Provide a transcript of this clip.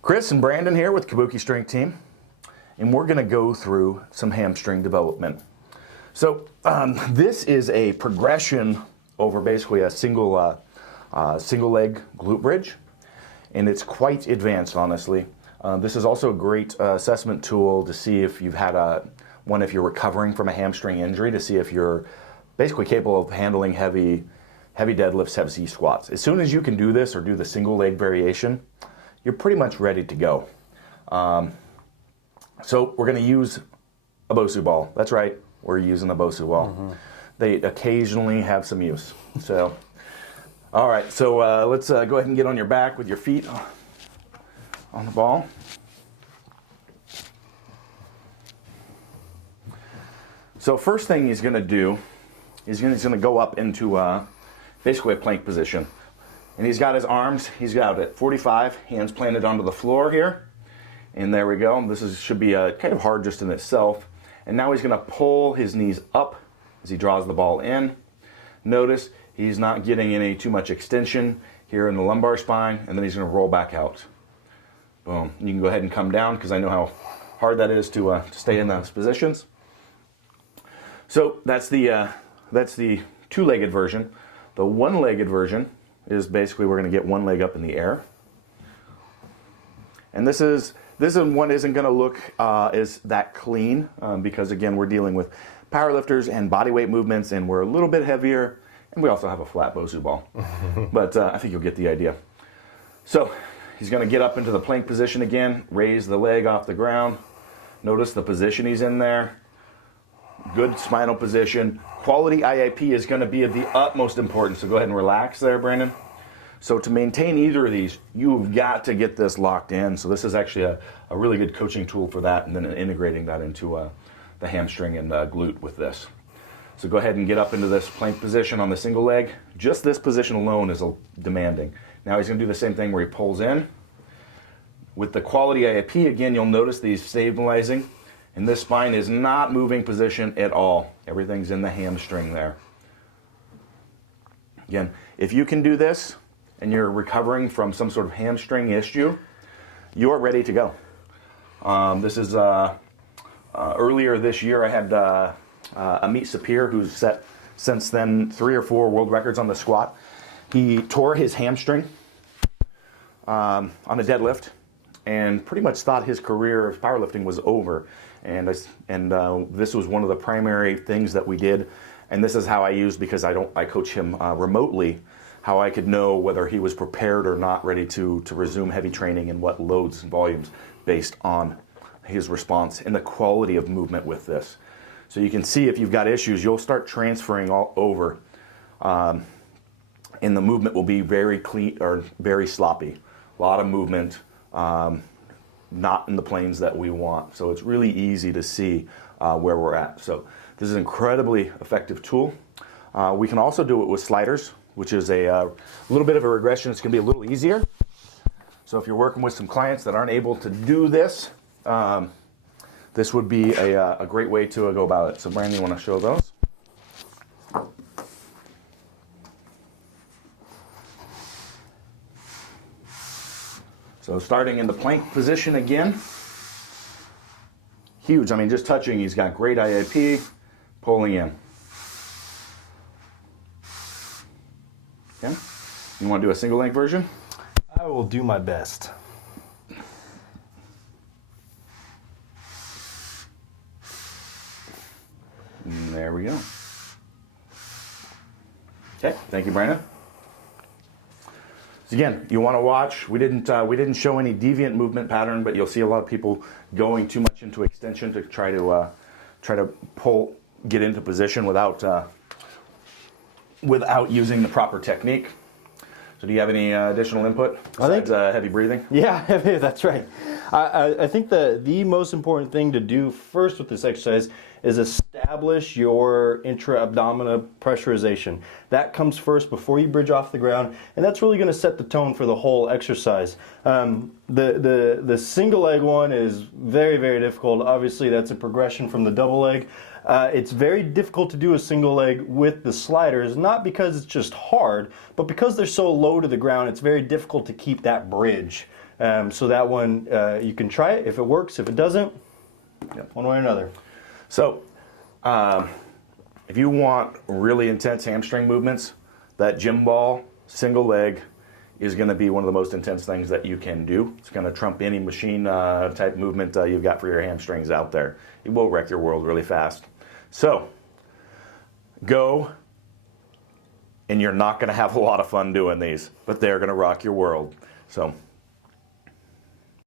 Chris and Brandon here with Kabuki Strength Team, and we're going to go through some hamstring development. So this is a progression over basically a single leg glute bridge, and it's quite advanced, honestly. This is also a great assessment tool to see if you've had if you're recovering from a hamstring injury, to see if you're basically capable of handling heavy deadlifts, heavy squats. As soon as you can do this or do the single leg variation, you're pretty much ready to go. So we're going to use a Bosu ball. That's right, we're using the Bosu ball. Mm-hmm. They occasionally have some use. So, all right, so let's go ahead and get on your back with your feet on the ball. So first thing he's going to do is he's going to go up into basically a plank position. And he's got his arms, he's got it at 45, hands planted onto the floor here. And there we go. This should be kind of hard just in itself. And now he's going to pull his knees up as he draws the ball in. Notice he's not getting any too much extension here in the lumbar spine, and then he's going to roll back out. Boom. You can go ahead and come down because I know how hard that is to stay in those positions. So that's the two-legged version. The one-legged version is basically we're going to get one leg up in the air. And this one isn't going to look as that clean because, again, we're dealing with powerlifters and body weight movements, and we're a little bit heavier, and we also have a flat Bosu ball. But I think you'll get the idea. So he's going to get up into the plank position again, raise the leg off the ground. Notice the position he's in there. Good spinal position. Quality IAP is going to be of the utmost importance, so go ahead and relax there, Brandon. So to maintain either of these, you've got to get this locked in. So this is actually a really good coaching tool for that, and then integrating that into the hamstring and glute with this. So go ahead and get up into this plank position on the single leg. Just this position alone is demanding. Now he's going to do the same thing where he pulls in. With the quality IAP, again, you'll notice that he's stabilizing. And this spine is not moving position at all. Everything's in the hamstring there. Again, if you can do this and you're recovering from some sort of hamstring issue, you're ready to go. This is earlier this year I had Amit Sapir, who's set since then 3 or 4 world records on the squat. He tore his hamstring on a deadlift and pretty much thought his career of powerlifting was over. And this was one of the primary things that we did, and this is how I used, because I coach him remotely, how I could know whether he was prepared or not ready to resume heavy training and what loads and volumes based on his response and the quality of movement with this. So you can see if you've got issues, you'll start transferring all over, and the movement will be very clean or very sloppy. A lot of movement. Not in the planes that we want. So it's really easy to see where we're at. So this is an incredibly effective tool. We can also do it with sliders, which is a little bit of a regression. It's going to be a little easier. So if you're working with some clients that aren't able to do this, this would be a great way to go about it. So Brandon, you want to show those? So starting in the plank position again, huge. I mean, just touching, he's got great IAP, pulling in. Okay. You want to do a single leg version? I will do my best. And there we go. Okay, thank you, Brandon. So again, you want to watch. We didn't show any deviant movement pattern, but you'll see a lot of people going too much into extension to try to get into position without using the proper technique. So do you have any additional input besides heavy breathing? Yeah, that's right. I think the most important thing to do first with this exercise is establish your intra-abdominal pressurization. That comes first before you bridge off the ground, and that's really going to set the tone for the whole exercise. The single leg one is very, very difficult. Obviously, that's a progression from the double leg. It's very difficult to do a single leg with the sliders, not because it's just hard, but because they're so low to the ground, it's very difficult to keep that bridge. So that one, you can try it. If it works, if it doesn't, one way or another. So, if you want really intense hamstring movements, that gym ball single leg is going to be one of the most intense things that you can do. It's going to trump any machine type movement you've got for your hamstrings out there. It will wreck your world really fast. So, go, and you're not going to have a lot of fun doing these, but they're going to rock your world. So